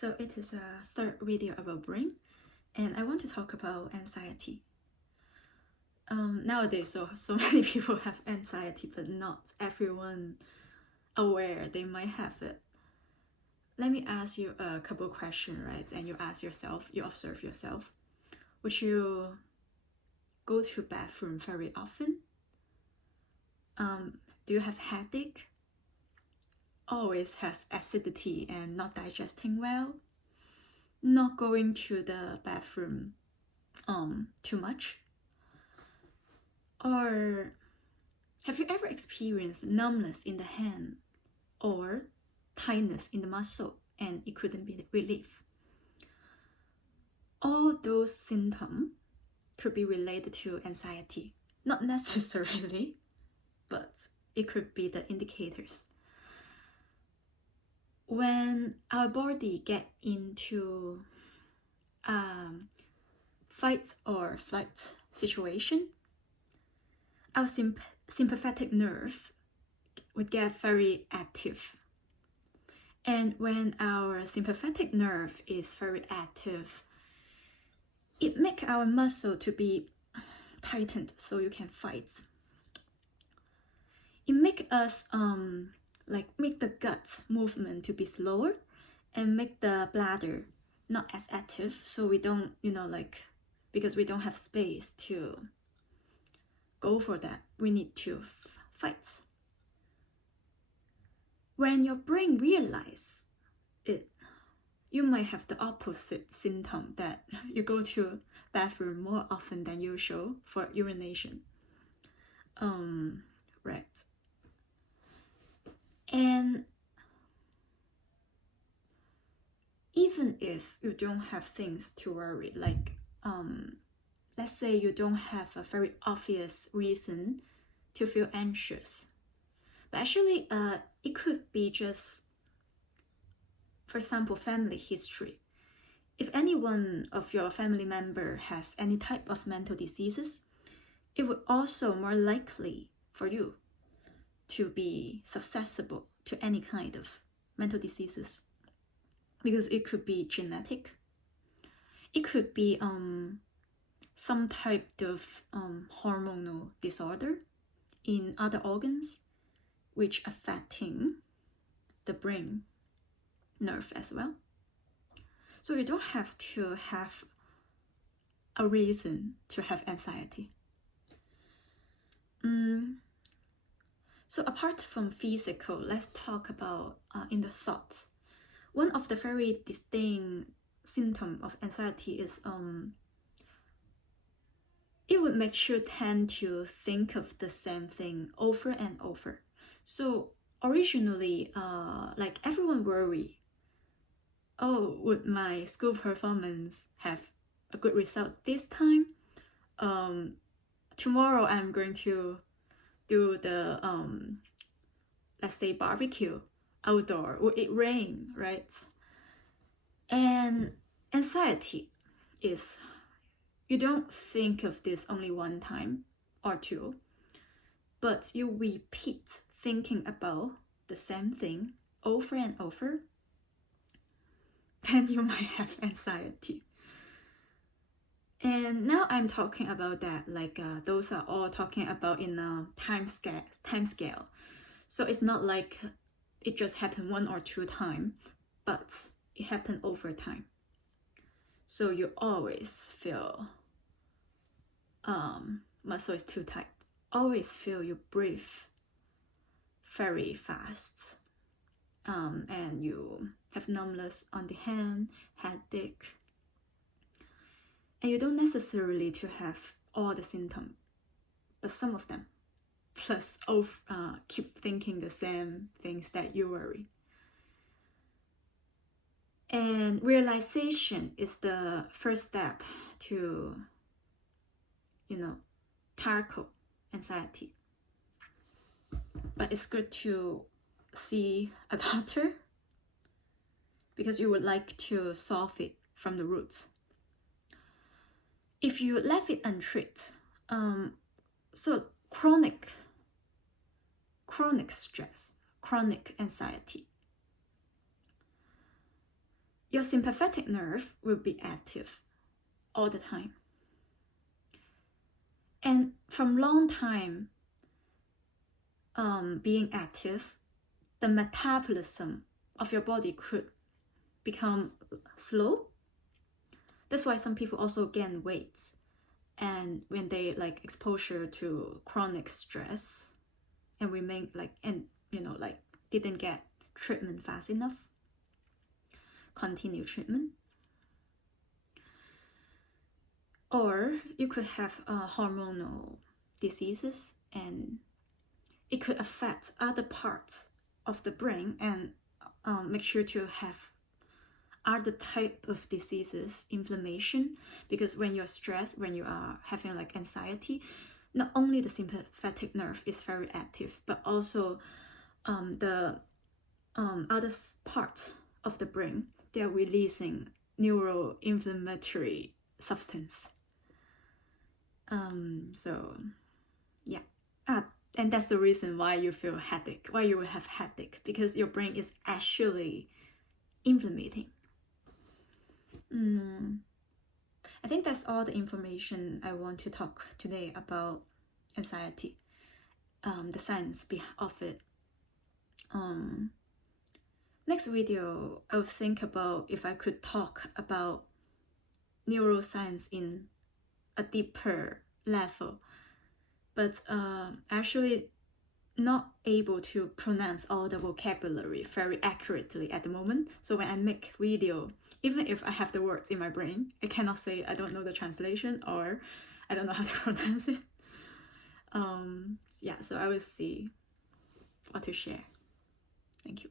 So it is a third video about brain, and I want to talk about anxiety. Nowadays, so many people have anxiety, but not everyone aware they might have it. Let me ask you a couple of questions, right? And you ask yourself, you observe yourself. Would you go to bathroom very often? Do you have headache? Always has acidity and not digesting well? Not going to the bathroom too much? Or have you ever experienced numbness in the hand or tightness in the muscle and it couldn't be relieved? All those symptoms could be related to anxiety. Not necessarily, but it could be the indicators. When our body get into fight or flight situation, our sympathetic nerve would get very active. And when our sympathetic nerve is very active, it makes our muscle to be tightened so you can fight. It make us make the gut movement to be slower and make the bladder not as active, so we don't, because we don't have space to go for that, we need to fight. When your brain realize it, you might have the opposite symptom, that you go to bathroom more often than usual for urination. Right. And even if you don't have things to worry, like let's say you don't have a very obvious reason to feel anxious, but actually it could be just, for example, family history. If any one of your family member has any type of mental diseases, it would also more likely for you to be susceptible to any kind of mental diseases, because it could be genetic, it could be some type of hormonal disorder in other organs which affecting the brain nerve as well. So you don't have to have a reason to have anxiety. So apart from physical, let's talk about in the thoughts. One of the very distinct symptoms of anxiety is it would make you tend to think of the same thing over and over. So originally, like everyone worry, oh, would my school performance have a good result this time? Tomorrow I'm going to do the let's say barbecue outdoor. Will it rain, right? And anxiety is, you don't think of this only one time or two, but you repeat thinking about the same thing over and over, then you might have anxiety. And now I'm talking about that, like those are all talking about in a time scale. So it's not like it just happened one or two times, but it happened over time. So you always feel muscle is too tight. Always feel you breathe very fast. And you have numbness on the hand, headache. And you don't necessarily to have all the symptoms, but some of them. Plus, keep thinking the same things that you worry. And realization is the first step to, tackle anxiety. But it's good to see a doctor, because you would like to solve it from the roots. If you left it untreated, so chronic stress, chronic anxiety, your sympathetic nerve will be active all the time. And from long time being active, the metabolism of your body could become slow. That's why some people also gain weight, and when they like exposure to chronic stress and remain like, and you know, like didn't get treatment fast enough, continue treatment. Or you could have hormonal diseases, and it could affect other parts of the brain, and make sure to have other type of diseases, inflammation, because when you're stressed, when you are having like anxiety, not only the sympathetic nerve is very active, but also the other part of the brain, they are releasing neuroinflammatory substance. So yeah, and that's the reason why you feel headache, why you will have headache, because your brain is actually inflamming. I think that's all the information I want to talk today about anxiety, the science of it. Next video, I'll think about if I could talk about neuroscience in a deeper level, but actually not able to pronounce all the vocabulary very accurately at the moment. So when I make video, even if I have the words in my brain, I cannot say I don't know the translation or I don't know how to pronounce it. Yeah, so I will see what to share. Thank you.